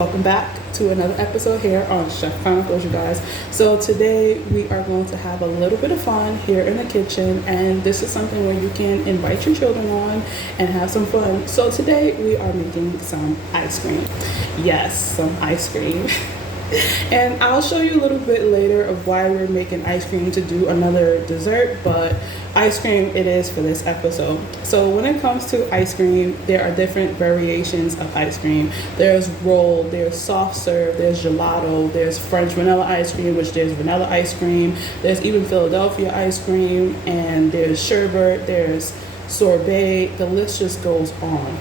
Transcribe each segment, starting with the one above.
Welcome back to another episode here on Chef Chronicles, you guys. So today we are going to have a little bit of fun here in the kitchen, and this is something where you can invite your children on and have some fun. So today we are making some ice cream. Yes, some ice cream. And I'll show you a little bit later of why we're making ice cream to do another dessert, but ice cream it is for this episode. So when it comes to ice cream, there are different variations of ice cream. There's roll, there's soft serve, there's gelato, there's French vanilla ice cream, which there's vanilla ice cream, there's even Philadelphia ice cream, and there's sherbet, there's sorbet, the list just goes on.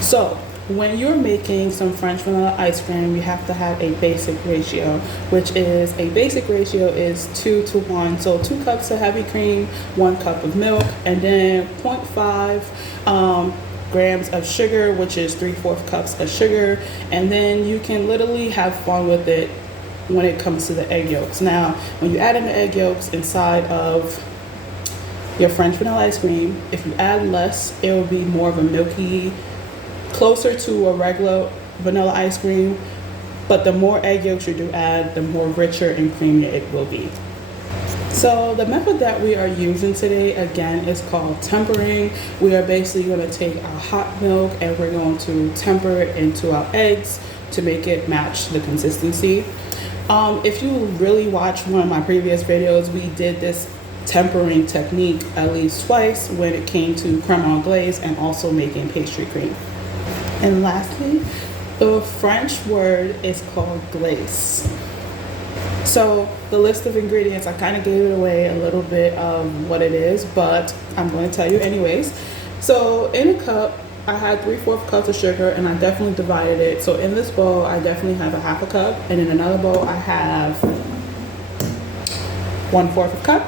So when you're making some French vanilla ice cream, you have to have a basic ratio, which is a basic ratio is 2 to 1. So 2 cups of heavy cream, 1 cup of milk, and then 0.5 grams of sugar, which is 3/4 cups of sugar. And then you can literally have fun with it when it comes to the egg yolks. Now, when you add in the egg yolks inside of your French vanilla ice cream, if you add less, it will be more of a milky, closer to a regular vanilla ice cream, but the more egg yolks you do add, the more richer and creamier it will be. So the method that we are using today, again, is called tempering. We are basically going to take our hot milk and we're going to temper it into our eggs to make it match the consistency. If you really watched one of my previous videos, we did this tempering technique at least twice when it came to creme anglaise and also making pastry cream. And lastly, the French word is called glace. So the list of ingredients, I kind of gave it away a little bit of what it is, but I'm going to tell you anyways. So in a cup, I had 3/4 cups of sugar, and I definitely divided it. So in this bowl, I definitely have a 1/2 cup, and in another bowl, I have 1/4 cup.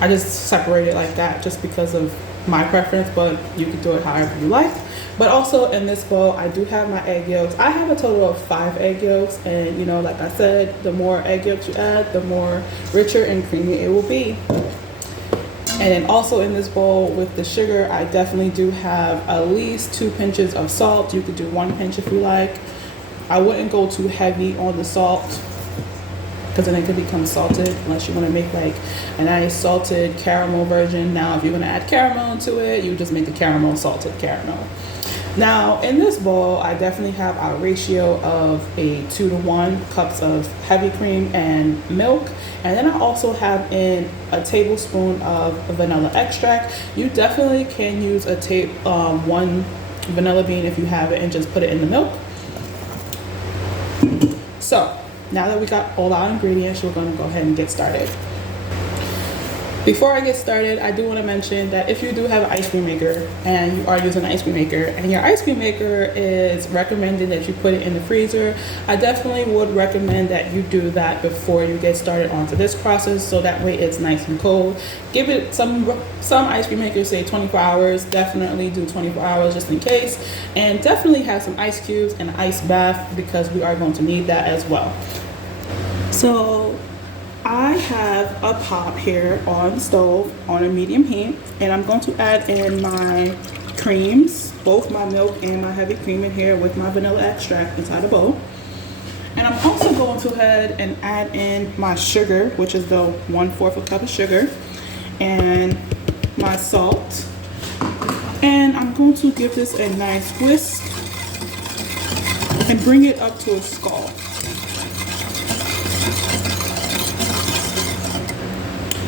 I just separate it like that just because of my preference, but you can do it however you like. But also in this bowl, I do have my egg yolks. I have a total of 5 egg yolks, and you know, like I said, the more egg yolks you add, the more richer and creamy it will be. And then also in this bowl with the sugar, I definitely do have at least 2 pinches of salt. You could do 1 pinch if you like. I wouldn't go too heavy on the salt, because then it could become salted unless you want to make like a nice salted caramel version. Now, if you're going to add caramel into it, you just make a caramel salted caramel. Now, in this bowl, I definitely have a ratio of a 2 to 1 cups of heavy cream and milk. And then I also have in a tablespoon of vanilla extract. You definitely can use a 1 vanilla bean if you have it and just put it in the milk. So now that we got all our ingredients, we're going to go ahead and get started. Before I get started, I do want to mention that if you do have an ice cream maker and you are using an ice cream maker and your ice cream maker is recommended that you put it in the freezer, I definitely would recommend that you do that before you get started onto this process, so that way it's nice and cold. Give it some ice cream makers say 24 hours. Definitely do 24 hours just in case, and definitely have some ice cubes and an ice bath because we are going to need that as well. So I have a pot here on the stove on a medium heat, and I'm going to add in my creams, both my milk and my heavy cream in here with my vanilla extract inside a bowl. And I'm also going to ahead and add in my sugar, which is the 1/4 cup of sugar, and my salt. And I'm going to give this a nice whisk and bring it up to a scald.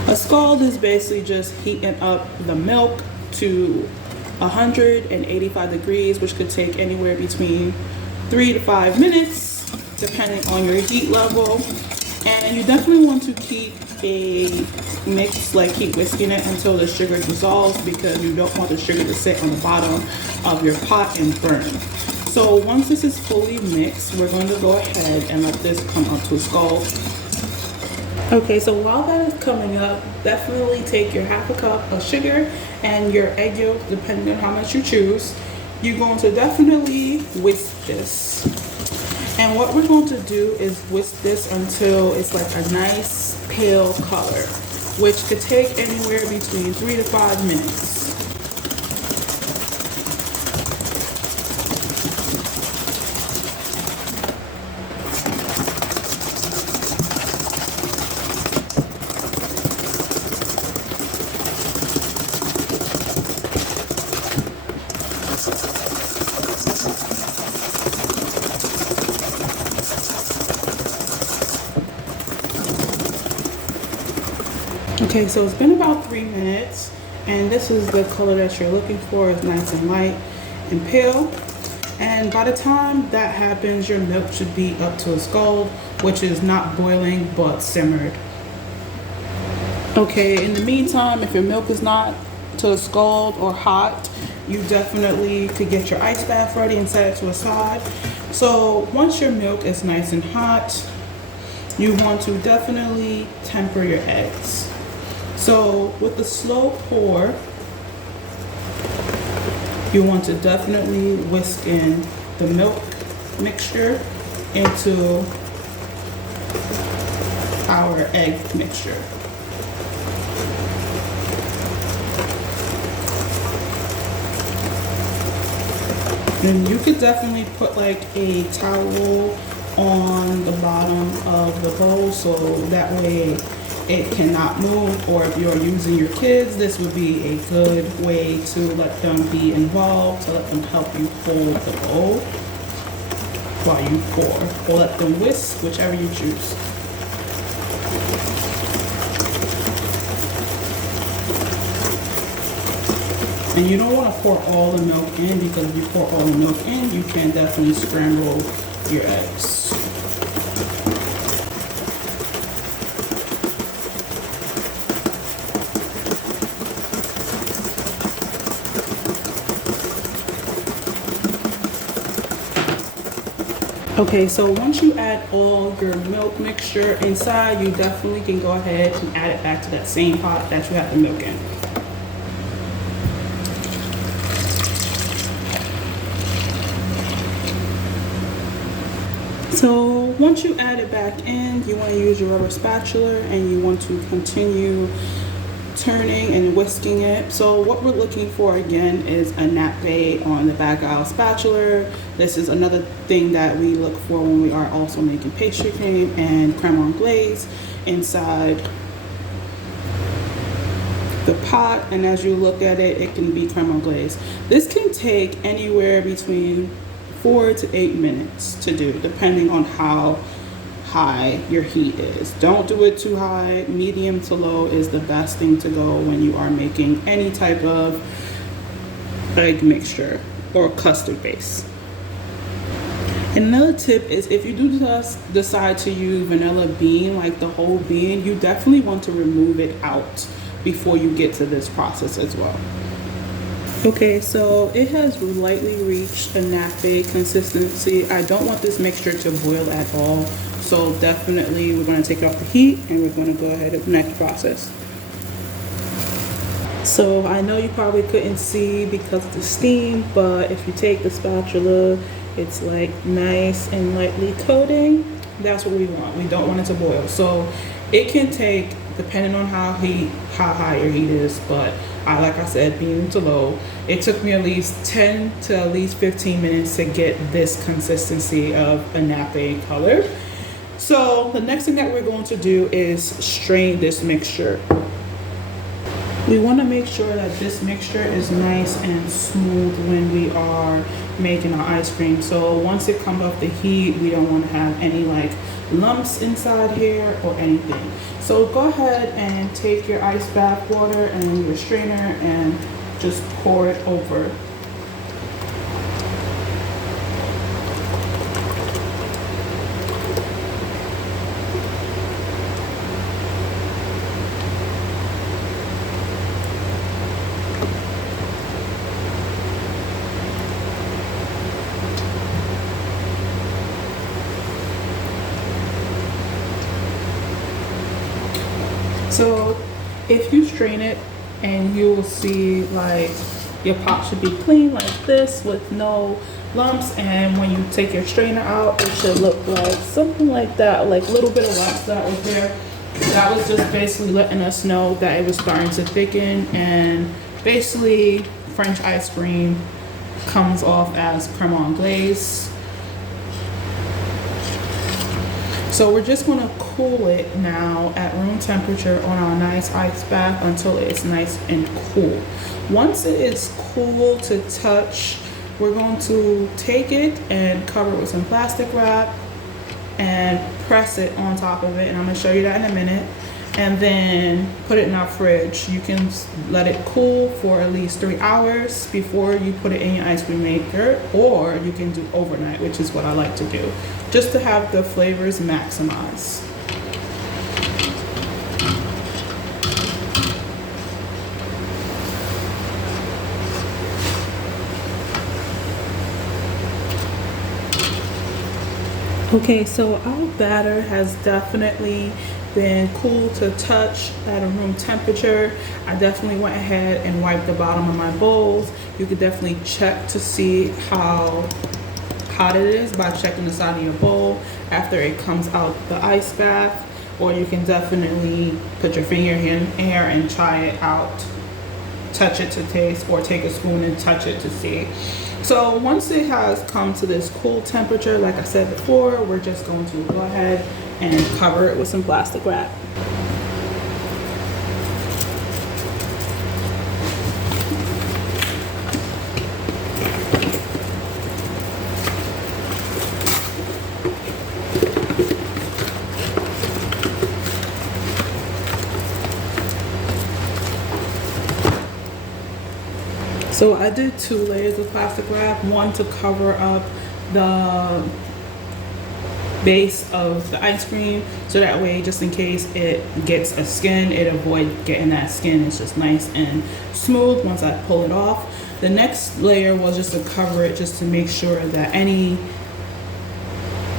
A scald is basically just heating up the milk to 185 degrees, which could take anywhere between 3 to 5 minutes, depending on your heat level. And you definitely want to keep a mix, like keep whisking it until the sugar dissolves, because you don't want the sugar to sit on the bottom of your pot and burn. So once this is fully mixed, we're going to go ahead and let this come up to a scald. Okay, so while that is coming up, definitely take your 1/2 cup of sugar and your egg yolk, depending on how much you choose. You're going to definitely whisk this. And what we're going to do is whisk this until it's like a nice pale color, which could take anywhere between 3 to 5 minutes. Okay, so it's been about 3 minutes, and this is the color that you're looking for. It's nice and light and pale. And by the time that happens, your milk should be up to a scald, which is not boiling but simmered. Okay, in the meantime, if your milk is not to a scald or hot, you definitely could get your ice bath ready and set it to a side. So once your milk is nice and hot, you want to definitely temper your eggs. So with the slow pour, you want to definitely whisk in the milk mixture into our egg mixture. And you could definitely put like a towel on the bottom of the bowl so that way it cannot move, or if you're using your kids, this would be a good way to let them be involved, to let them help you hold the bowl while you pour, or let them whisk, whichever you choose. And you don't want to pour all the milk in, because if you pour all the milk in, you can definitely scramble your eggs. Okay, so once you add all your milk mixture inside, you definitely can go ahead and add it back to that same pot that you have the milk in. So once you add it back in, you want to use your rubber spatula and you want to continue turning and whisking it. So what we're looking for again is a nappe on the back of our spatula. This is another thing that we look for when we are also making pastry cream and creme anglaise inside the pot. And as you look at it, it can be creme anglaise. This can take anywhere between 4 to 8 minutes to do, depending on how high your heat is. Don't do it too high. Medium to low is the best thing to go when you are making any type of egg mixture or custard base. Another tip is, if you do just decide to use vanilla bean, like the whole bean, you definitely want to remove it out before you get to this process as well. Okay, so it has lightly reached a nappe consistency. I don't want this mixture to boil at all. So definitely we're going to take off the heat and we're going to go ahead with the next process. So I know you probably couldn't see because of the steam, but if you take the spatula, it's like nice and lightly coating. That's what we want. We don't want it to boil. So it can take, depending on how high your heat is, but like I said, medium to low, it took me at least 10 to at least 15 minutes to get this consistency of a nappe color. So the next thing that we're going to do is strain this mixture. We want to make sure that this mixture is nice and smooth when we are making our ice cream. So once it comes off the heat, we don't want to have any like lumps inside here or anything. So go ahead and take your ice bath water and your strainer and just pour it over. So if you strain it, and you will see like your pot should be clean like this with no lumps, and when you take your strainer out, it should look like something like that, like a little bit of lumps that was there. That was just basically letting us know that it was starting to thicken, and basically French ice cream comes off as creme anglaise. So we're just going to cool it now at room temperature on our nice ice bath until it's nice and cool. Once it is cool to touch, we're going to take it and cover it with some plastic wrap and press it on top of it. And I'm going to show you that in a minute. and then put it in our fridge. You can let it cool for at least 3 hours before you put it in your ice cream maker, or you can do overnight, which is what I like to do, just to have the flavors maximized. Okay, so our batter has definitely been cool to touch at a room temperature. I definitely went ahead and wiped the bottom of my bowls. You could definitely check to see how hot it is by checking the side of your bowl after it comes out the ice bath, or you can definitely put your finger in here and try it out, touch it to taste, or take a spoon and touch it to see. So once it has come to this cool temperature, like I said before, we're just going to go ahead and cover it with some plastic wrap. So I did 2 layers of plastic wrap, one to cover up the base of the ice cream, so that way, just in case it gets a skin, it avoids getting that skin. It's just nice and smooth once I pull it off. The next layer was just to cover it, just to make sure that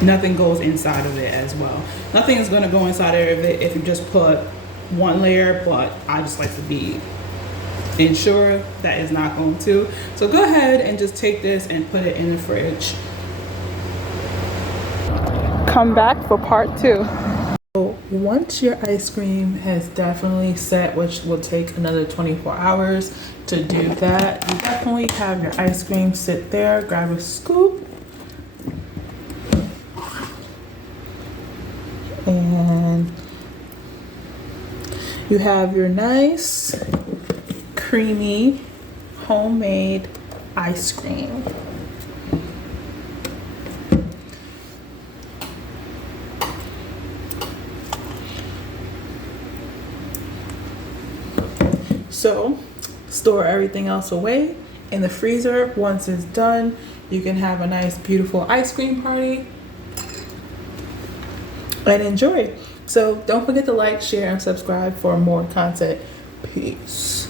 nothing goes inside of it as well. Nothing is going to go inside of it if you just put 1 layer, but I just like to be ensure that is not going to. So go ahead and just take this and put it in the fridge. Come back for part 2. So once your ice cream has definitely set, which will take another 24 hours to do that, you definitely have your ice cream sit there. Grab a scoop and you have your nice creamy homemade ice cream. So store everything else away in the freezer. Once it's done, you can have a nice beautiful ice cream party and enjoy. So don't forget to like, share, and subscribe for more content. Peace.